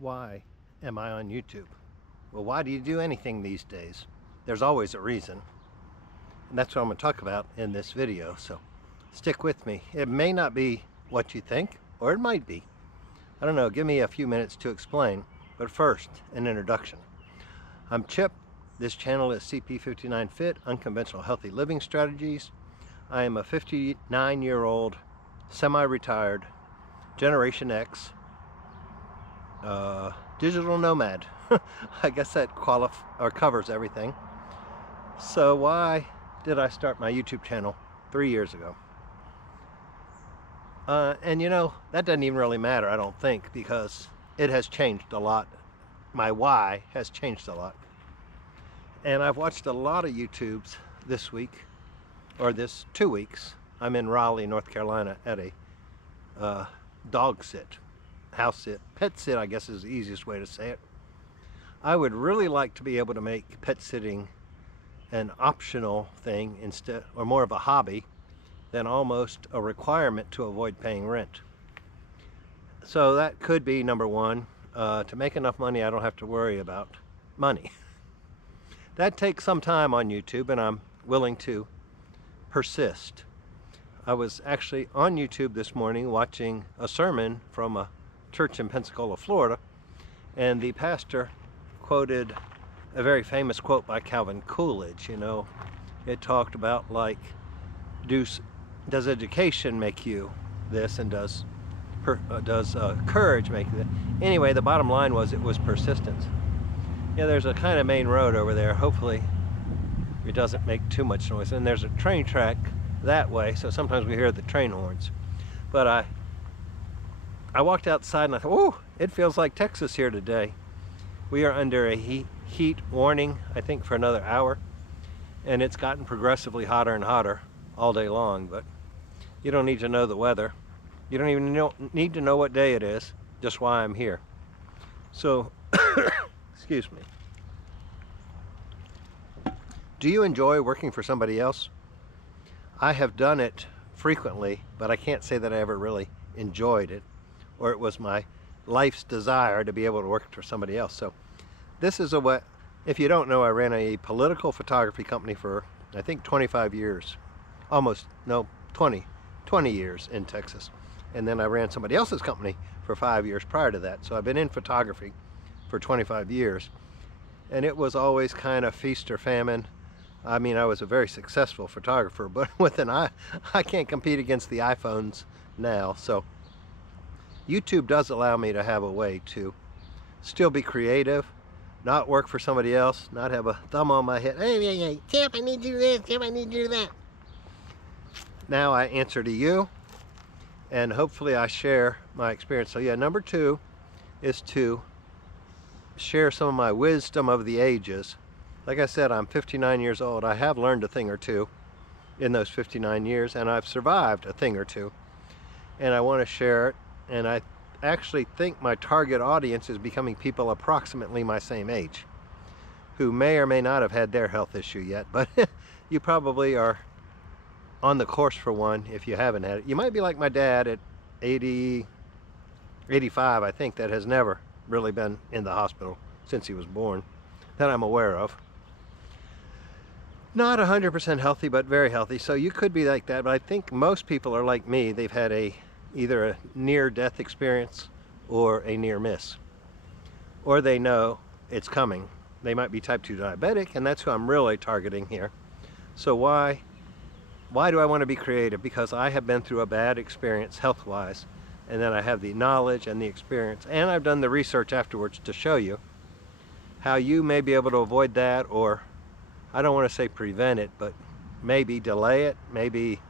Why am I on YouTube? Well, why do you do anything these days? There's always a reason. And that's what I'm going to talk about in this video, so stick with me. It may not be what you think, or it might be. I don't know, give me a few minutes to explain. But first, an introduction. I'm Chip. This channel is CP59 Fit, Unconventional Healthy Living Strategies. I am a 59-year-old, semi-retired, Generation X, digital nomad. I guess that covers everything. So why did I start my YouTube channel 3 years ago? And you know, that doesn't even really matter, I don't think, because it has changed a lot. My why has changed a lot. And I've watched a lot of YouTubes this week, or this 2 weeks. I'm in Raleigh, North Carolina at a dog sit, house sit, pet sit, I guess is the easiest way to say it. I would really like to be able to make pet sitting an optional thing instead, or more of a hobby than almost a requirement to avoid paying rent. So that could be number one, to make enough money I don't have to worry about money. That takes some time on YouTube, and I'm willing to persist. I was actually on YouTube this morning watching a sermon from a church in Pensacola, Florida, and the pastor quoted a very famous quote by Calvin Coolidge. You know, it talked about, like, does education make you this, and does courage make you that? Anyway, the bottom line was it was persistence. Yeah, there's a kind of main road over there. Hopefully it doesn't make too much noise. And there's a train track that way, so sometimes we hear the train horns. But I walked outside and I thought, oh, it feels like Texas here today. We are under a heat warning, I think, for another hour. And it's gotten progressively hotter and hotter all day long. But you don't need to know the weather. You don't even need to know what day it is, just why I'm here. So, excuse me. Do you enjoy working for somebody else? I have done it frequently, but I can't say that I ever really enjoyed it, or it was my life's desire to be able to work for somebody else. So this is if you don't know, I ran a political photography company for, I think, 25 years. Almost, no, 20 years in Texas. And then I ran somebody else's company for 5 years prior to that. So I've been in photography for 25 years. And it was always kind of feast or famine. I mean, I was a very successful photographer, but with an eye, I can't compete against the iPhones now. So YouTube does allow me to have a way to still be creative, not work for somebody else, not have a thumb on my head. Hey, Chip, I need you to do this, Chip, I need you to do that. Now I answer to you, and hopefully I share my experience. So yeah, number two is to share some of my wisdom of the ages. Like I said, I'm 59 years old. I have learned a thing or two in those 59 years, and I've survived a thing or two. And I want to share it, and I actually think my target audience is becoming people approximately my same age, who may or may not have had their health issue yet, but you probably are on the course for one if you haven't had it. You might be like my dad at 80, 85, I think, that has never really been in the hospital since he was born, that I'm aware of. Not 100% healthy, but very healthy. So you could be like that, but I think most people are like me. They've had either a near-death experience or a near miss, or they know it's coming. They might be type 2 diabetic, and that's who I'm really targeting here. So why do I want to be creative? Because I have been through a bad experience health-wise, and then I have the knowledge and the experience, and I've done the research afterwards to show you how you may be able to avoid that, or I don't want to say prevent it, but maybe delay it, maybe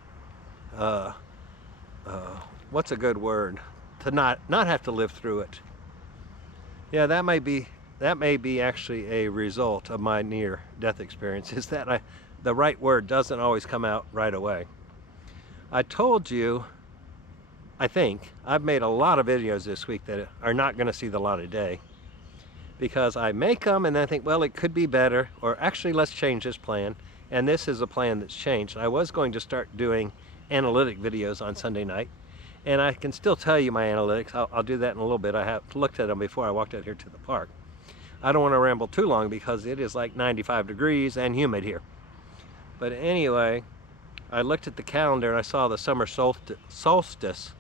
what's a good word? To not have to live through it. Yeah, that may be actually a result of my near-death experience, is that the right word doesn't always come out right away. I told you, I think, I've made a lot of videos this week that are not going to see the light of day, because I make them and then I think, well, it could be better, or actually let's change this plan, and this is a plan that's changed. I was going to start doing analytic videos on Sunday night, And I can still tell you my analytics. I'll do that in a little bit. I have looked at them before I walked out here to the park. I don't want to ramble too long because it is like 95 degrees and humid here. But anyway, I looked at the calendar and I saw the summer solstice,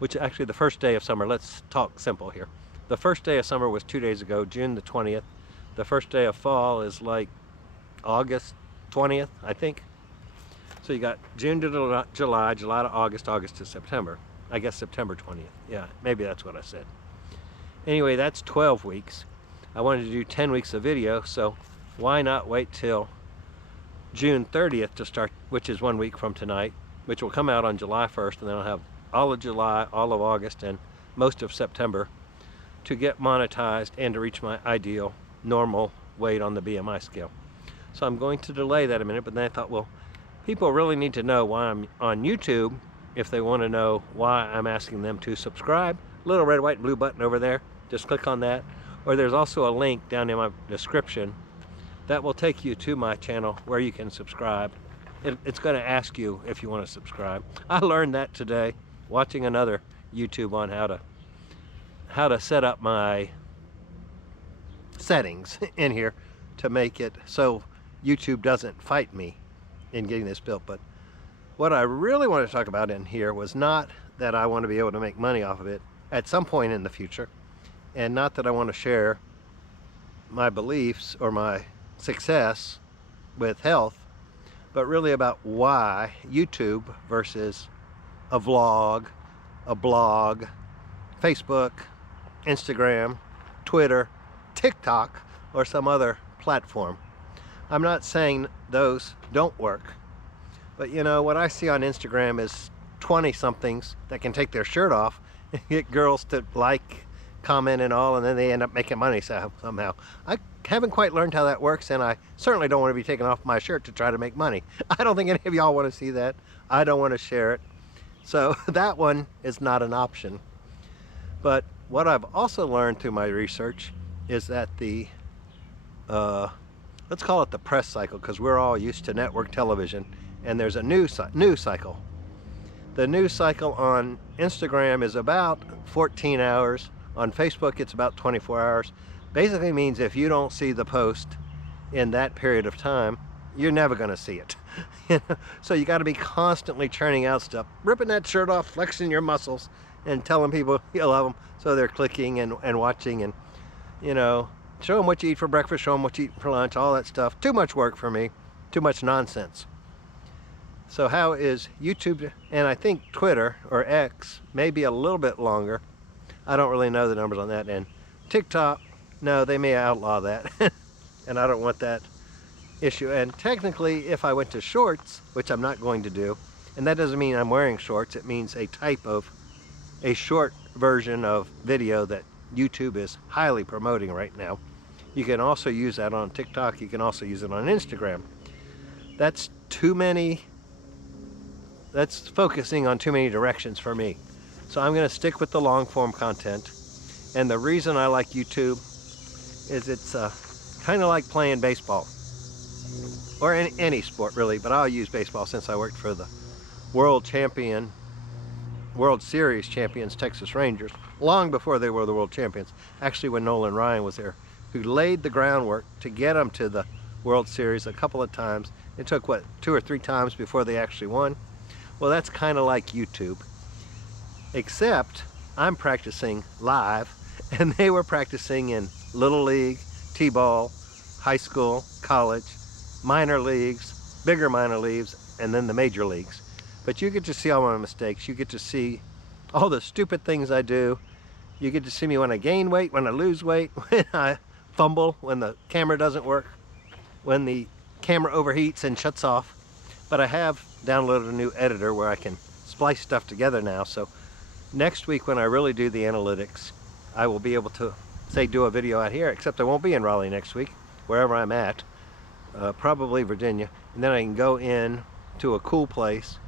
which actually the first day of summer. Let's talk simple here. The first day of summer was 2 days ago, June the 20th. The first day of fall is like August 20th, I think. So you got June to July, July to August, August to September. I guess September 20th. Yeah, maybe that's what I said. Anyway, that's 12 weeks. I wanted to do 10 weeks of video, so why not wait till June 30th to start, which is 1 week from tonight, which will come out on July 1st, and then I'll have all of July, all of August, and most of September to get monetized and to reach my ideal normal weight on the BMI scale. So I'm going to delay that a minute, but then I thought, well, people really need to know why I'm on YouTube if they want to know why I'm asking them to subscribe. Little red, white, and blue button over there. Just click on that. Or there's also a link down in my description that will take you to my channel where you can subscribe. It's going to ask you if you want to subscribe. I learned that today watching another YouTube on how to set up my settings in here to make it so YouTube doesn't fight me in getting this built. But what I really want to talk about in here was not that I want to be able to make money off of it at some point in the future, and not that I want to share my beliefs or my success with health, but really about why YouTube versus a vlog, a blog, Facebook, Instagram, Twitter, TikTok, or some other platform. I'm not saying those don't work, but you know, what I see on Instagram is 20-somethings that can take their shirt off and get girls to like, comment and all, and then they end up making money somehow. I haven't quite learned how that works, and I certainly don't want to be taking off my shirt to try to make money. I don't think any of y'all want to see that. I don't want to share it. So that one is not an option. But what I've also learned through my research is that the let's call it the press cycle, because we're all used to network television, and there's a news cycle. The news cycle on Instagram is about 14 hours. On Facebook, it's about 24 hours. Basically means if you don't see the post in that period of time, you're never going to see it. So you got to be constantly churning out stuff, ripping that shirt off, flexing your muscles, and telling people you love them, so they're clicking and watching, and you know, show them what you eat for breakfast, show them what you eat for lunch, all that stuff. Too much work for me, too much nonsense. So how is YouTube, and I think Twitter or X may be a little bit longer. I don't really know the numbers on that. And TikTok, no, they may outlaw that. And I don't want that issue. And technically, if I went to shorts, which I'm not going to do, and that doesn't mean I'm wearing shorts, it means a type of a short version of video that YouTube is highly promoting right now. You can also use that on TikTok. You can also use it on Instagram. That's too many, that's focusing on too many directions for me. So I'm going to stick with the long form content. And the reason I like YouTube is it's kind of like playing baseball. Or any sport really, but I'll use baseball since I worked for the World Series champions Texas Rangers long before they were the world champions. Actually, when Nolan Ryan was there, who laid the groundwork to get them to the World Series a couple of times. It took, what, 2 or 3 times before they actually won? Well, that's kind of like YouTube. Except I'm practicing live, and they were practicing in Little League, T-ball, high school, college, minor leagues, bigger minor leagues, and then the major leagues. But you get to see all my mistakes. You get to see all the stupid things I do. You get to see me when I gain weight, when I lose weight, when I fumble, when the camera doesn't work, when the camera overheats and shuts off. But I have downloaded a new editor where I can splice stuff together now. So next week, when I really do the analytics, I will be able to, say, do a video out here, except I won't be in Raleigh next week, wherever I'm at, probably Virginia. And then I can go in to a cool place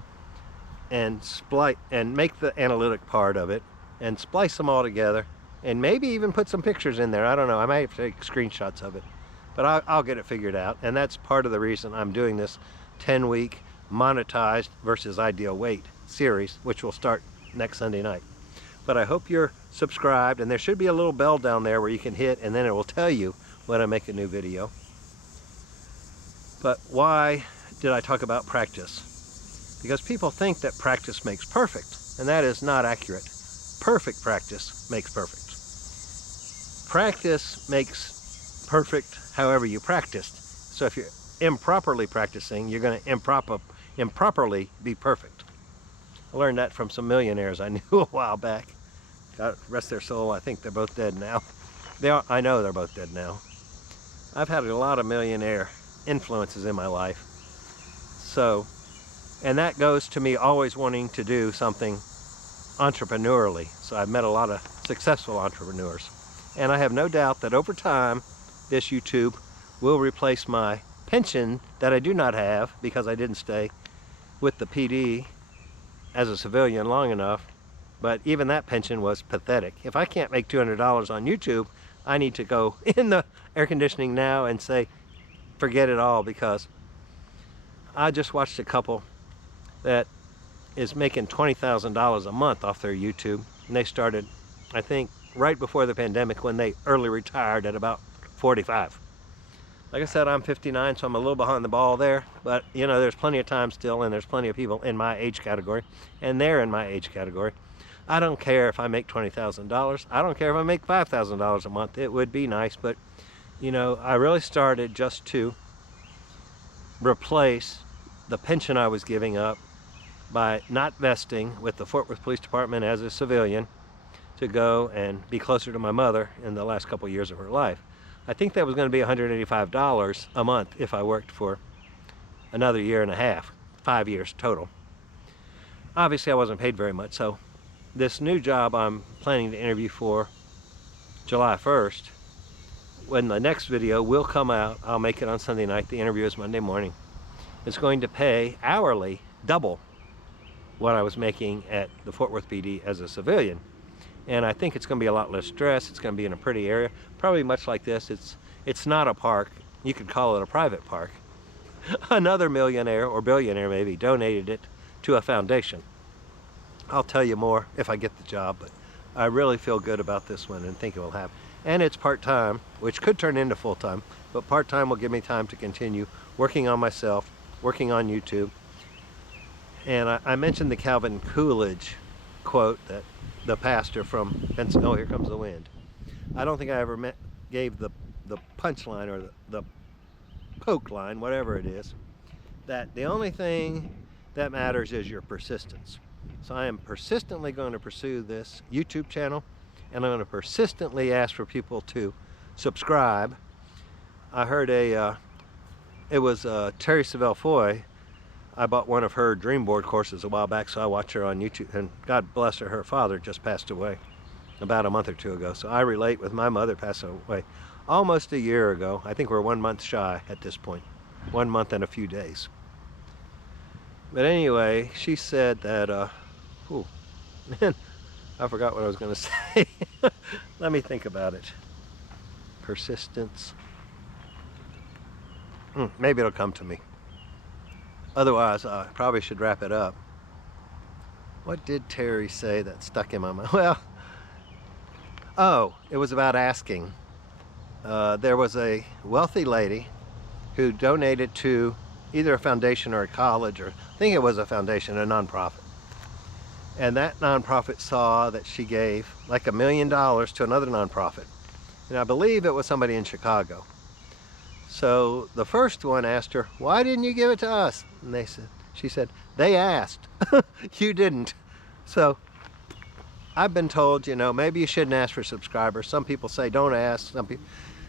and splice and make the analytic part of it and splice them all together, and maybe even put some pictures in there. I don't know. I might have to take screenshots of it, but I'll get it figured out. And that's part of the reason I'm doing this 10-week monetized versus ideal weight series, which will start next Sunday night. But I hope you're subscribed, and there should be a little bell down there where you can hit, and then it will tell you when I make a new video. But why did I talk about practice? Because people think that practice makes perfect, and that is not accurate. Perfect practice makes perfect. Practice makes perfect however you practiced. So if you're improperly practicing, you're going to improperly be perfect. I learned that from some millionaires I knew a while back. God rest their soul. I think they're both dead now. I know they're both dead now. I've had a lot of millionaire influences in my life. So, and that goes to me always wanting to do something entrepreneurially. So I've met a lot of successful entrepreneurs. And I have no doubt that over time, this YouTube will replace my pension that I do not have because I didn't stay with the PD as a civilian long enough. But even that pension was pathetic. If I can't make $200 on YouTube, I need to go in the air conditioning now and say, forget it all, because I just watched a couple that is making $20,000 a month off their YouTube. And they started, I think, right before the pandemic, when they early retired at about 45. Like I said, I'm 59, so I'm a little behind the ball there. But, you know, there's plenty of time still, and there's plenty of people in my age category, and they're in my age category. I don't care if I make $20,000. I don't care if I make $5,000 a month. It would be nice, but, you know, I really started just to replace the pension I was giving up by not vesting with the Fort Worth Police Department as a civilian to go and be closer to my mother in the last couple years of her life. I think that was going to be $185 a month if I worked for another year and a half, 5 years total. Obviously I wasn't paid very much, so this new job I'm planning to interview for July 1st, when the next video will come out, I'll make it on Sunday night, the interview is Monday morning. It's going to pay hourly double what I was making at the Fort Worth PD as a civilian. And I think it's going to be a lot less stress. It's going to be in a pretty area, probably much like this. It's not a park. You could call it a private park. Another millionaire or billionaire maybe donated it to a foundation. I'll tell you more if I get the job, but I really feel good about this one and think it will happen. And it's part-time, which could turn into full-time, but part-time will give me time to continue working on myself, working on YouTube. And I mentioned the Calvin Coolidge quote that the pastor from Pennsylvania, oh, here comes the wind. I don't think I ever gave the punchline or the poke line, whatever it is, that the only thing that matters is your persistence. So I am persistently going to pursue this YouTube channel, and I'm going to persistently ask for people to subscribe. I heard it was Terry Savelle Foy. I bought one of her dream board courses a while back, so I watch her on YouTube, and God bless her, her father just passed away about a month or two ago. So I relate with my mother passing away almost a year ago. I think we're 1 month shy at this point, 1 month and a few days. But anyway, she said that, oh, man, I forgot what I was going to say. Let me think about it. Persistence. Maybe it'll come to me. Otherwise, I probably should wrap it up. What did Terry say that stuck in my mind? Well, oh, it was about asking. There was a wealthy lady who donated to either a foundation or a college, or I think it was a foundation, a nonprofit. And that nonprofit saw that she gave like $1 million to another nonprofit. And I believe it was somebody in Chicago. So the first one asked her, why didn't you give it to us? And she said, they asked. You didn't. So I've been told, you know, maybe you shouldn't ask for subscribers. Some people say don't ask. Some people,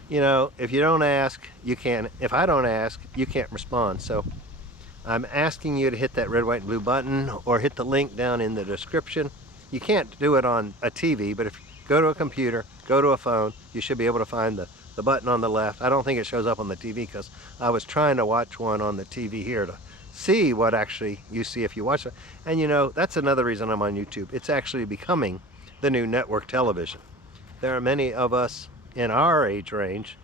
you know, if you don't ask, you can't. If I don't ask, you can't respond. So I'm asking you to hit that red, white, and blue button, or hit the link down in the description. You can't do it on a TV, but if you go to a computer, go to a phone, you should be able to find the button on the left. I don't think it shows up on the TV because I was trying to watch one on the TV here to see what actually you see if you watch it. And you know, that's another reason I'm on YouTube. It's actually becoming the new network television. There are many of us in our age range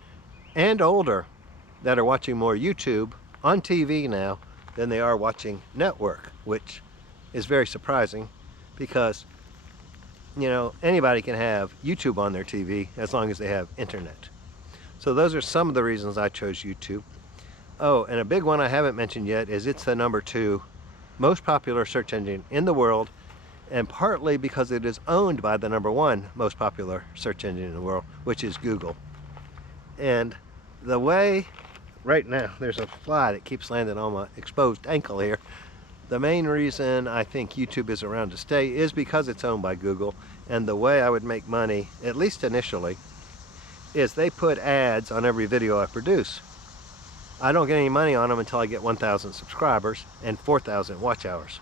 and older that are watching more YouTube on TV now than they are watching network, which is very surprising because you know, anybody can have YouTube on their TV as long as they have internet. So those are some of the reasons I chose YouTube. Oh, and a big one I haven't mentioned yet is it's the #2 most popular search engine in the world, and partly because it is owned by the #1 most popular search engine in the world, which is Google. And the way, right now, there's a fly that keeps landing on my exposed ankle here. The main reason I think YouTube is around to stay is because it's owned by Google, and the way I would make money, at least initially, is they put ads on every video I produce. I don't get any money on them until I get 1,000 subscribers and 4,000 watch hours.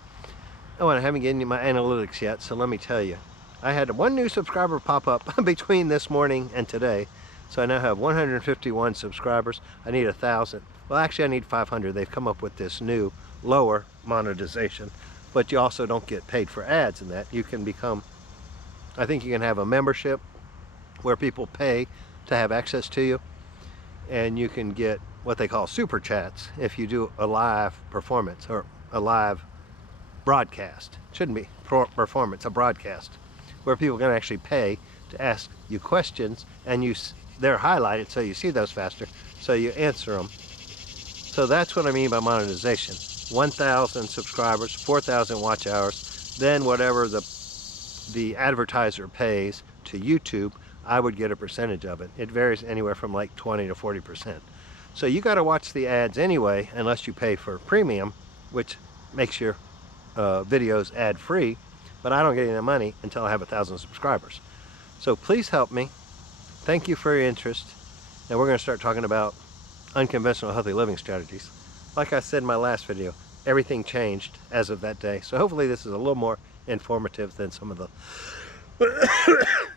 Oh, and I haven't given you my analytics yet, so let me tell you. I had one new subscriber pop up between this morning and today, so I now have 151 subscribers. I need 1,000. Well, actually I need 500. They've come up with this new lower monetization, but you also don't get paid for ads in that. You can become, I think you can have a membership where people pay to have access to you, and you can get what they call super chats if you do a live performance or a live broadcast. Shouldn't be performance, a broadcast, where people can actually pay to ask you questions, and they're highlighted so you see those faster, so you answer them. So that's what I mean by monetization. 1,000 subscribers, 4,000 watch hours, then whatever the advertiser pays to YouTube, I would get a percentage of it. It varies anywhere from like 20 to 40%. So you got to watch the ads anyway, unless you pay for premium, which makes your videos ad free, but I don't get any money until I have 1,000 subscribers. So please help me. Thank you for your interest. Now we're going to start talking about unconventional healthy living strategies. Like I said in my last video, everything changed as of that day. So hopefully this is a little more informative than some of the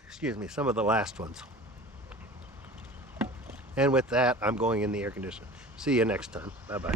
excuse me, some of the last ones. And with that, I'm going in the air conditioner. See you next time. Bye-bye.